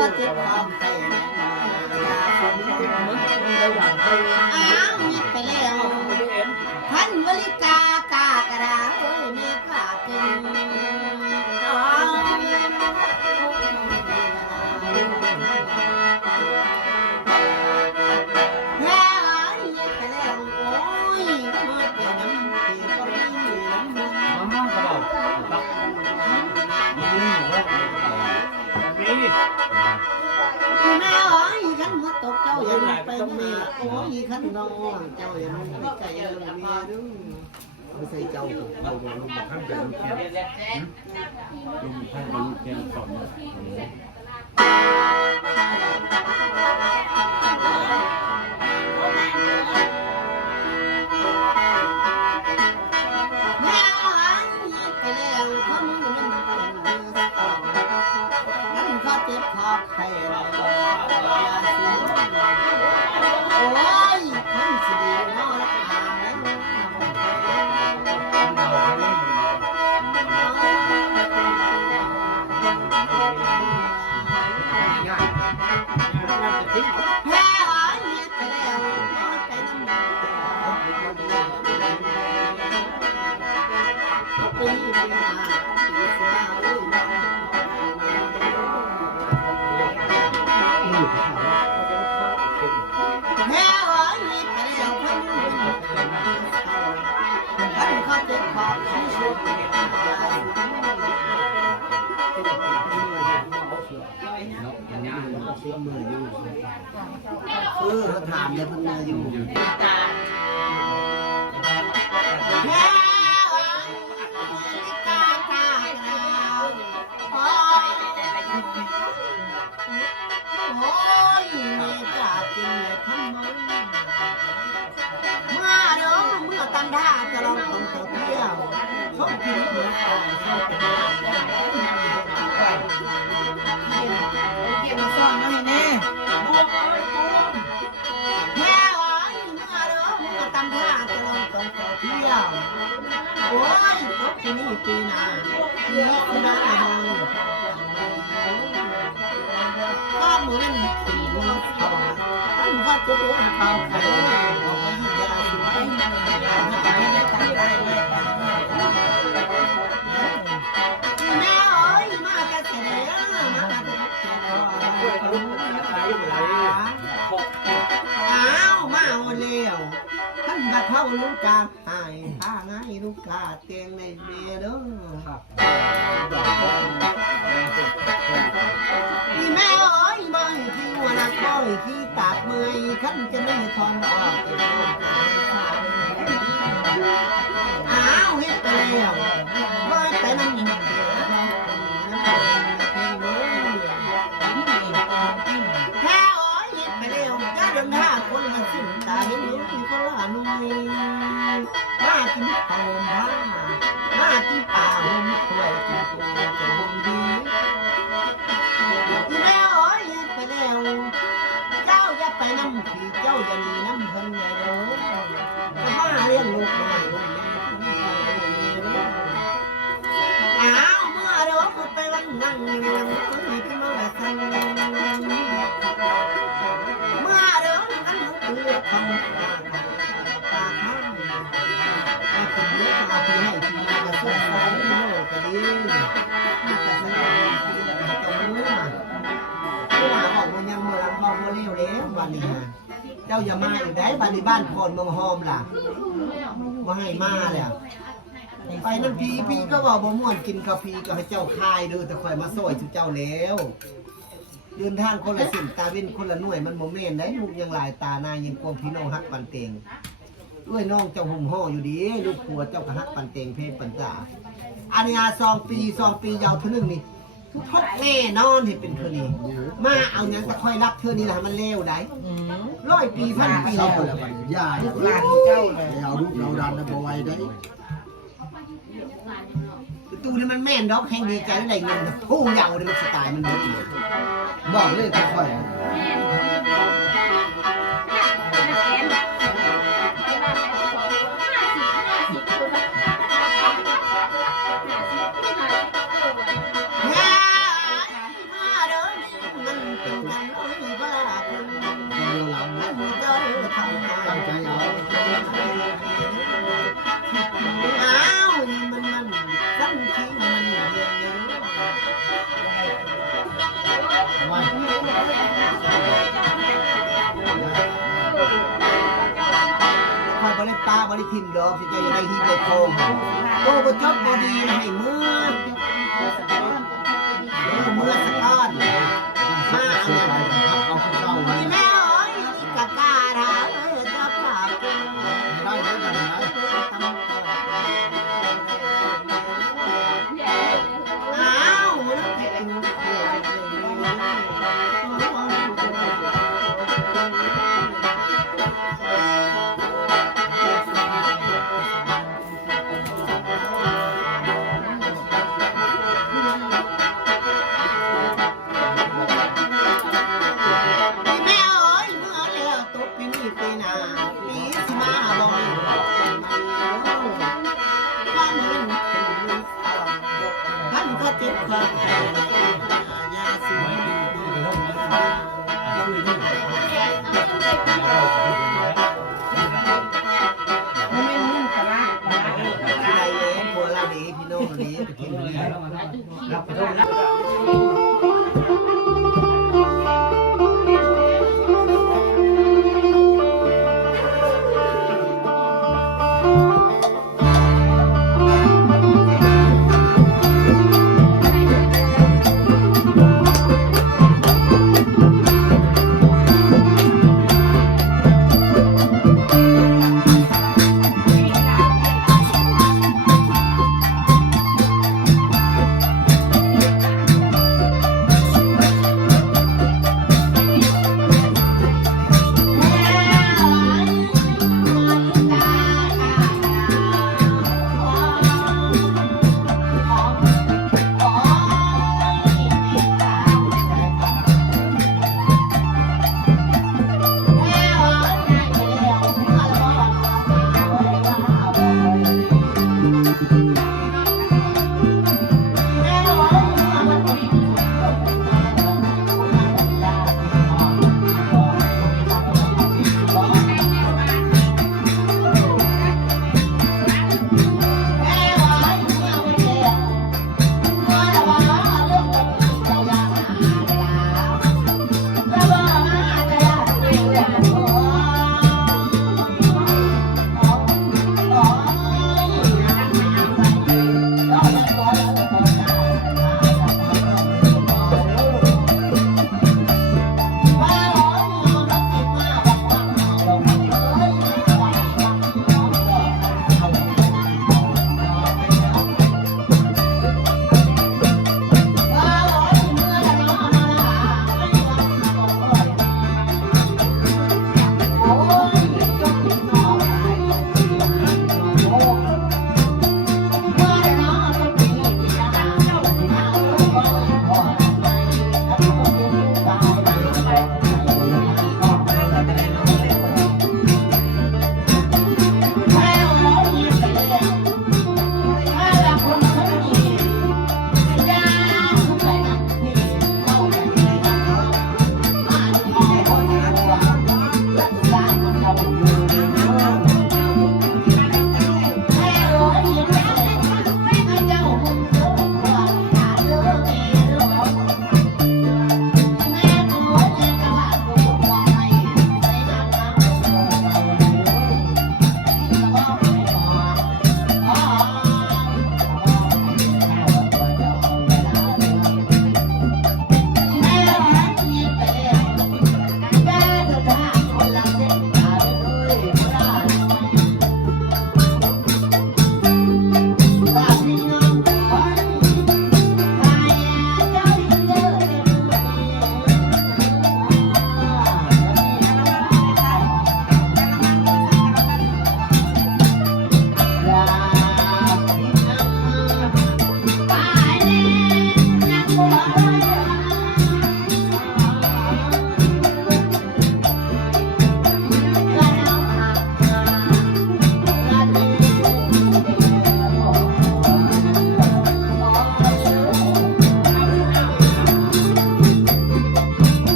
ก็เจ็บคอใครอ้าวมิดไปแล้วพันวลิกากากระดาเอ้ยแม่ขาเก่งแม่มิดไปแล้วโอ้ยเมื่อเปลี่ยนน้ำปีก็ไม่มีน้ำมันมั่งกระบอกมีแม่อ้อยขันหัวตกเจ้าอย่าลืมไปแม่โอ้ยขันน้องเจ้าอย่าลืมไปใจอย่าลืมแม่ดูไม่ใช่เจ้าเราลงมาข้างใจลูกแก้วลงข้างใจลูกแก้วสอนแม่อ้อยไปแล้วเขามึงนั่นงั้นเขาเจ็บคอใครอะไรโอ้ยท่านสิดีนอนอ่างแล้วแม่อ๋อยไปแล้วไปน้ำมันปีนาปีฟ้าแม่อ๋อยไปแล้วท่านเขาจะขอบที่สุดเขาถามเลยเพิ่งมาอยู่แม่กากาโอ้ยแม่กาจริงเลยทำไมเมื่อเด้อเมื่อตันท่าจะลองตรงตัวเที่ยวเขากินเหมือนกันเขาเก็บมาซ่อนมาให้แน่แม่อ๋อยเมื่อเด้อเมื่อตันท่าจะลองตรงตัวเที่ยวโอ้ยตกที่นี่ปีหน้าเยอะนะก็เหมือนสีมือทองท่านก็จะรู้เขาใครบอกว่าที่จะเอาไปแม่อ๋อยมาจะเสร็จแล้วมาจะอ้าวมาหมดแล้วท่านบัดเท่าลูกกาหายผ้าง่ายลูกกาเตียงในเบียร์เด้อนี่แม่เอ้ยบ่อยที่หัวนักบ่อยที่ตากเมื่อยขันจะไม่ทอนออกอ้าวเฮ็ดไปแล้วบ่อยไปนั่งแม่เอ้ยเฮ็ดไปแล้วจะเดินหน้าคนละสิ้นตาเห็นอยู่ที่คนละหนุ่ยมากินข้าวผ้ามากินป่าห่มถ้วยกินปูจะห่มดีแม่เอ้ยไปแล้วเจ้าอย่าไปน้ำผีเจ้าอย่ามีน้ำเพิ่นไงเด้อมาเลี้ยงลูกใหม่ลูกแม่อ้าวเมื่อเด้อไปวันนั่งเลี้ยงตัวนี้ขึ้นมาแบบสั่นเมื่อเด้อกันหนูเลือกทำตาข้างอาจจะเลือกอาที่ให้ที่มาจะสู้ใส่โลกก็ดีมาจะสบายที่จะตรงนู้นที่หาออกมายังเมืองพอมาเร็วแล้ววันนี้เจ้าอย่ามาอีกได้บ้านในบ้านคนเมืองหอมล่ะมาให้มาแล้วไปน้ำพีก็บอกบ่ม่วนกินกาแฟก็ให้เจ้าคายเด้อแต่คอยมาซอยเจ้าแล้วเดินทางคนละสิ่งตาเว้นคนละหน่วยมันโมเมนได้ลูกยังหลายตานายยังกวงพี่น้องฮักปันเตงด้วยน้องเจ้าห่มห่ออยู่ดีลูกผัวเจ้าก็ฮักปันเตงเพศปันตาอันนี้2 ปียาวเท่านึงนี่ทุกแน่นอนที่เป็นเธอนี่มาเอาอย่างจะค่อยรับเธอนี่แหละมันเลวได้100 ปีพันปีแล้วอย่าลูกหลานเจ้าเลยเอาลูกเราดันนะบ่ไว้ได้ตูนี่มันแม่นดอกแห่งดีใจอะไรเงินผู้เยาว์นี่มันสไตล์มันดีบอกเลยค่อยแม่มาเด้อมัน อ้าวนี่มันตั้งที่มันเรียนเลยคอยบริปาบริทิมดอกสิจะยังไงที่ได้โกงโตบ่จบบ่ดีให้เมื่อสะก้อนมาเนี่ยเอาข้าว มีแม่เอ้ยกะกาถาจับปาก ได้ได้ได้ อ้าวแล้วแกงเจ็บความแพ้ยาสูบมันไม่มุ่งกระไรเองโบราณดีพี่โน่ดีไปกินเลยรับไปโทษ